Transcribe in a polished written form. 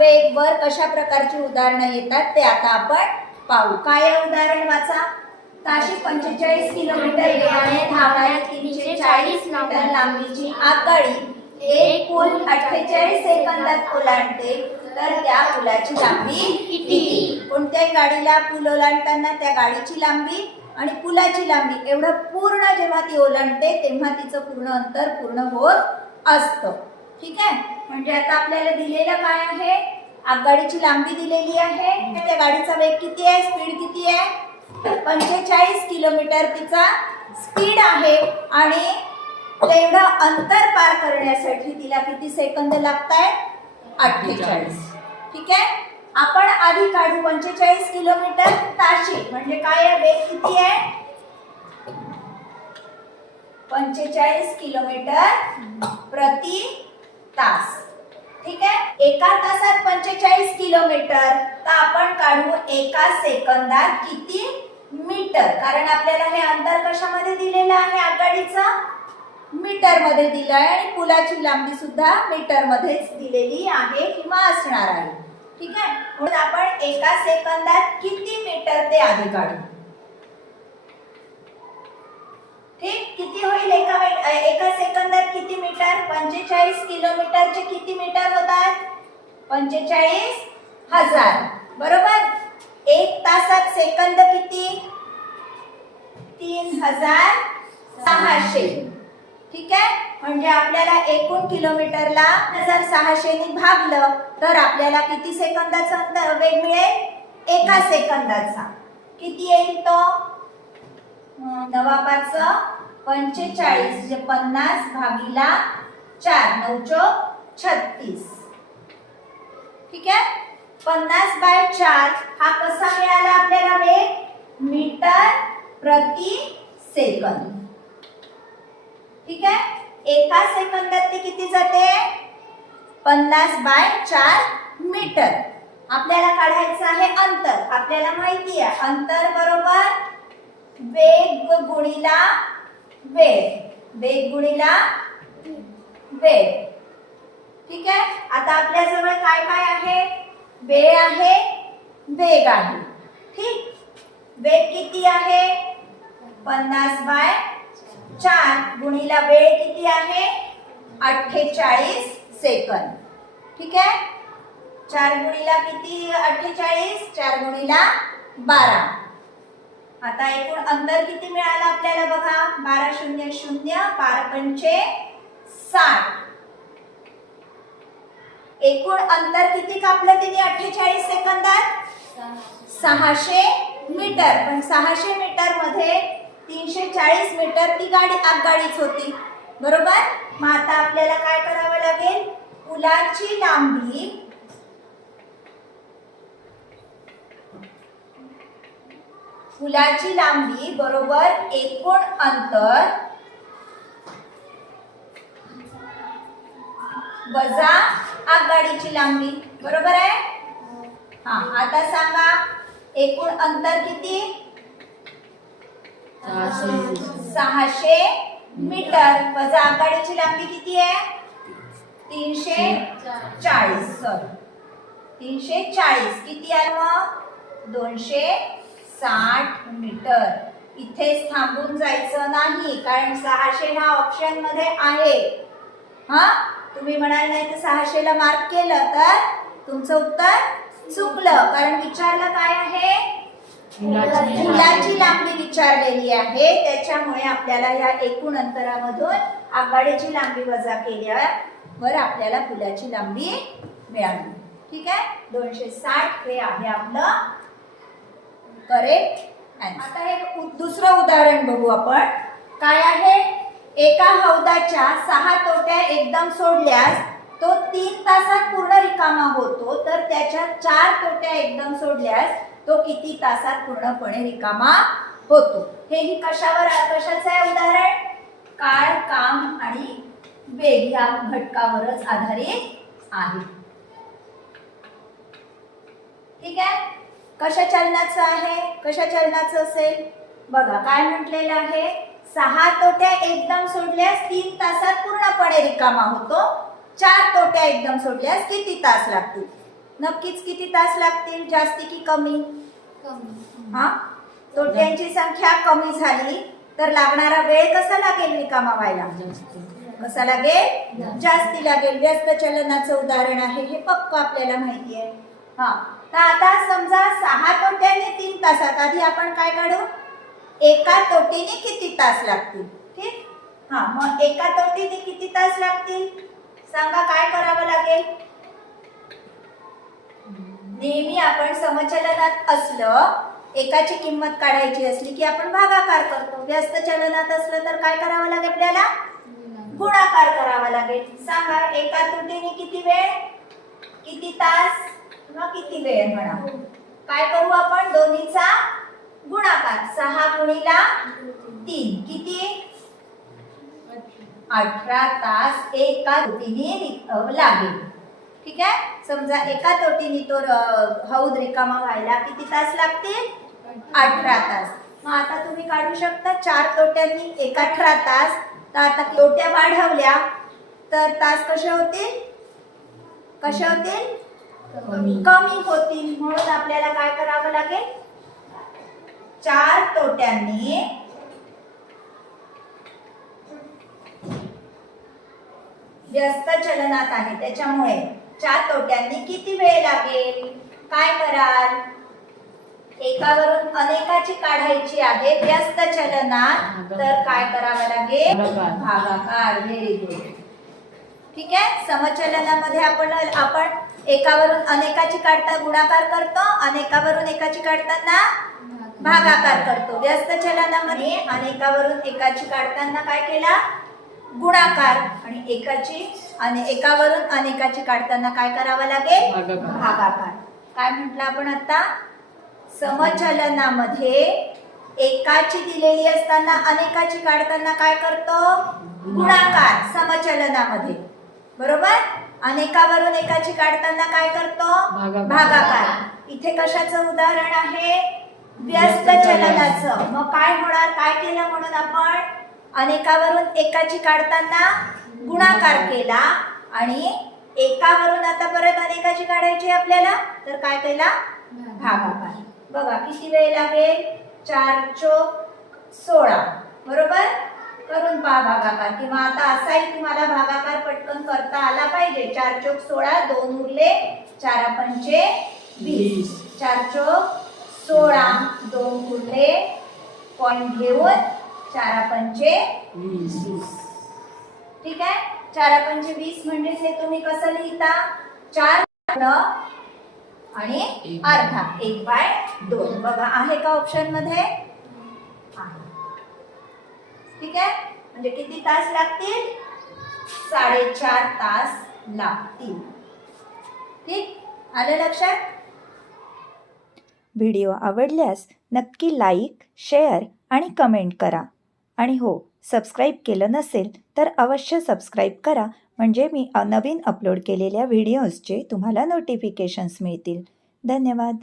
वेगवर कशा प्रकारची उदाहरणं येतात ते आता आपण पाहू. काय उदाहरण वाचा. ताशी 45 किलोमीटर वेगाने धावणारी 340 मीटर लांबीची आगगाडी एक पूल 48 सेकंदात ओलांडते तर त्या पुलाची लांबी किती? कोणत्याही गाडीला पूल ओलांडताना त्या गाडीची लांबी आणि पुलाची लांबी एवढं पूर्ण जेव्हा ती ओलांडते तेव्हा तिचं पूर्ण अंतर पूर्ण होत असतं. ठीक आहे. म्हणजे आता आपल्याला दिलेलं काय आहे, आगगाडीची लांबी दिलेली आहे, त्या गाडीचा वेग किती आहे, स्पीड किती आहे, 45 किलोमीटर तिचा स्पीड आहे आणि तेवढं अंतर पार करण्यासाठी तिला किती सेकंद लागतात, 48. ठीक आहे. आपण आधी काढू 45 किलोमीटर ताशी म्हणजे काय आहे, वेग किती आहे, 45 किलोमीटर प्रति तास. ठीक आहे. एका तासात 45 किलोमीटर तर आपण काढू एका सेकंदात किती मीटर, कारण आपल्याला हे अंतर कशामध्ये दिलेलं आहे, आगगाडीचं मीटर मध्ये दिलं आहे आणि पुलाची लांबी सुद्धा मीटर मध्येच दिलेली आहे किंवा असणार आहे. ठीक आहे. म्हणून आपण एका सेकंदात किती मीटर ते आधी काढू. ठीक. किती होईल एका सेकंदात किती मीटर, 45 किलोमीटरचे किती मीटर होतात, 45,000 बरोबर. एक तासात सेकंद किती, 3,600. ठीक आहे. म्हणजे आपल्याला एकूण किलोमीटरला 1,600 ने भागलं तर आपल्याला किती सेकंदाचा वेग मिळेल, एका सेकंदाचा. किती येईल तो, 9×5=45 जे 50 भागीला 4 9×4=36. ठीक आहे. 50/4 हा कसा मिळाला आपल्याला वेग, मीटर प्रति सेकंद. ठीक आहे. एका सेकंदात ते किती जाते, 50/4 मीटर. आपल्याला काढायचं आहे अंतर. आपल्याला माहिती आहे अंतर बरोबर वेग गुणिला वेळ, वेग गुणिला वेळ. ठीक आहे. आता आपल्या जवळ काय काय आहे, वेळ आहे, वेग आहे. ठीक. वेग किती आहे, 50/4 गुणिला वेळ किती आहे, 48 सेकंद. ठीक आहे. 4 गुणिला किती 48, 4 गुणिला 12. आता एकूण अंतर किती मिळालं आपल्याला बघा, 12 0 0 12 पंचे 60. एकूण अंतर किती कापलं तिने 48 सेकंदात, 600 मीटर. पण 600 मीटर मध्ये 340 मीटर ती आगगाडीच होती बरोबर. मग आता आपल्याला काय करावं लागेल, पुलाची लांबी बरोबर एकूण अंतर वजा आगगाडीची लांबी बरोबर आहे. हा. आता सांगा एकूण अंतर किती, 600 मीटर वजा आगगाडीची लांबी किती आहे, 340. 340 किती आलं मग, 260 मीटर. इथेच थांबून जायचं नाही कारण 600 हा ऑप्शन मध्ये आहे. हा. तुम्ही म्हणाल नाही तर 600 ला मार्क केलं तर तुमचं उत्तर चुकलं, कारण विचारलं काय आहे, पुलाची लांबी विचारलेली आहे. त्याच्यामुळे आपल्याला या एकूण अंतरामधून आगगाडीची लांबी वजा केल्यावर आपल्याला पुलाची लांबी मिळाली. ठीक आहे. 260 हे आहे आपलं करेक्ट आन्सर. आता हे दुसरं उदाहरण बघू आपण. काय आहे, एका हौदाच्या 6 तोट्या एकदम सोडल्यास तो 3 तासात पूर्ण रिकामा होतो तर त्याच्या 4 तोट्या एकदम सोडल्यास तो किती तासात पूर्णपणे रिकामा होतो. हेही कशाचं आहे उदाहरण, काळ, काम आणि वेग या घटकावरच आधारित आहे. ठीक आहे. कशा चलनाचं असेल बघा. काय म्हटलेलं आहे, 6 तोट्या एकदम सोडल्यास 3 तासात पूर्णपणे रिकामा होतो. 4 तोट्या एकदम सोडल्यास किती तास लागतील. नक्कीच किती तास लागतील, जास्ती की कमी? हा, तोट्यांची संख्या कमी झाली तर लागणारा वेळ कसा लागेल रिकामा व्हायला? कसा लागेल? जास्ती लागेल. व्यस्त चलनाचं उदाहरण आहे हे पक्क आपल्याला माहिती आहे. हा, तर आता समजा 6 तोट्यांनी 3 तासात, आधी आपण काय काढू? एका तोटीने किती तास लागतील? ठीक. हा, मग एका तोटीने किती तास लागतील सांगा, काय करावं लागेल? नेहमी आपण समचलनात असलं, एकाची किंमत काढायची असली की आपण भागाकार करतो. व्यस्त चलनात असलं तर काय करावं लागेल आपल्याला? गुणाकार करावा लागेल. सांगा, एका तोटीने किती वेळ, किती तास किंवा किती वेळ म्हणा. काय करू आपण? दोन्हीचा गुणाकार. 6 गुणिला 3 किती? 18 तास एका तोटीने लागेल. ठीक आहे. समजा एका तोटीने तो हौद रिकामा व्हायला किती तास लागतील? 18 तास. मग आता तुम्ही काढू शकता 4 तोट्यांनी 18 तास. तर आता तोट्या वाढवल्या तर तास कसे होतील? कसे होतील? कमी होतील. म्हणून आपल्याला काय करावं लागेल? 4 तोट्यांनी व्यस्त चलनात आहे त्याच्यामुळे 4 तोट्यांनी किती वेळ लागेल? काय कराल? एकावरून अनेकाची काढायची आहे व्यस्त चलनात, तर काय करावं लागेल? भागाकार. Very good. ठीक आहे. समचलनामध्ये आपण एकावरून अनेकाची काढता गुणाकार करतो, अनेकावरून एकाची काढताना भागाकार करतो. व्यस्त चलनामध्ये अनेकावरून एकाची काढताना काय केला? गुणाकार. आणि एकावरून अनेकाची काढताना काय करावं लागेल? भागाकार. काय म्हटलं आपण आता? समचलनामध्ये एकाची दिलेली असताना अनेकाची काढताना काय करतो? गुणाकार. समचलनामध्ये बरोबर. अनेकावरून एकाची काढताना काय करतो? भागाकार. इथे कशाचं उदाहरण आहे? व्यस्त चलनाचं. मग काय होणार? काय केलं म्हणून आपण? अनेकावरून एकाची काढताना गुणाकार केला आणि एकावरून आता परत अनेकाची काढायची आपल्याला, तर काय केला? भागाकार. बघा किती वेळ लागेल? 4 चोक 16. बरोबर. करून पहा भागाकार. किंवा आता असाही तुम्हाला भागाकार पटकन करता आला पाहिजे. 4 चोक 16, 2 उरले, 4 पंचे 20. 4 चोक 16, 2 उरले, पॉइंट घेऊन 4 पंचे 20. ठीक आहे. 4 पंचे 20 म्हणजे हे तुम्ही कसं लिहिता? 4 आणि अर्धा 1/2. बघा आहे का ऑप्शन मध्ये? ठीक आहे. म्हणजे किती तास लागतील? 4.5 तास लागतील. ठीक. आलं लक्षात? व्हिडिओ आवडल्यास नक्की लाईक, शेअर आणि कमेंट करा. आणि हो, सबस्क्राईब केलं नसेल तर अवश्य सबस्क्राईब करा, म्हणजे मी नवीन अपलोड केलेल्या व्हिडिओजचे तुम्हाला नोटिफिकेशन्स मिळतील. धन्यवाद.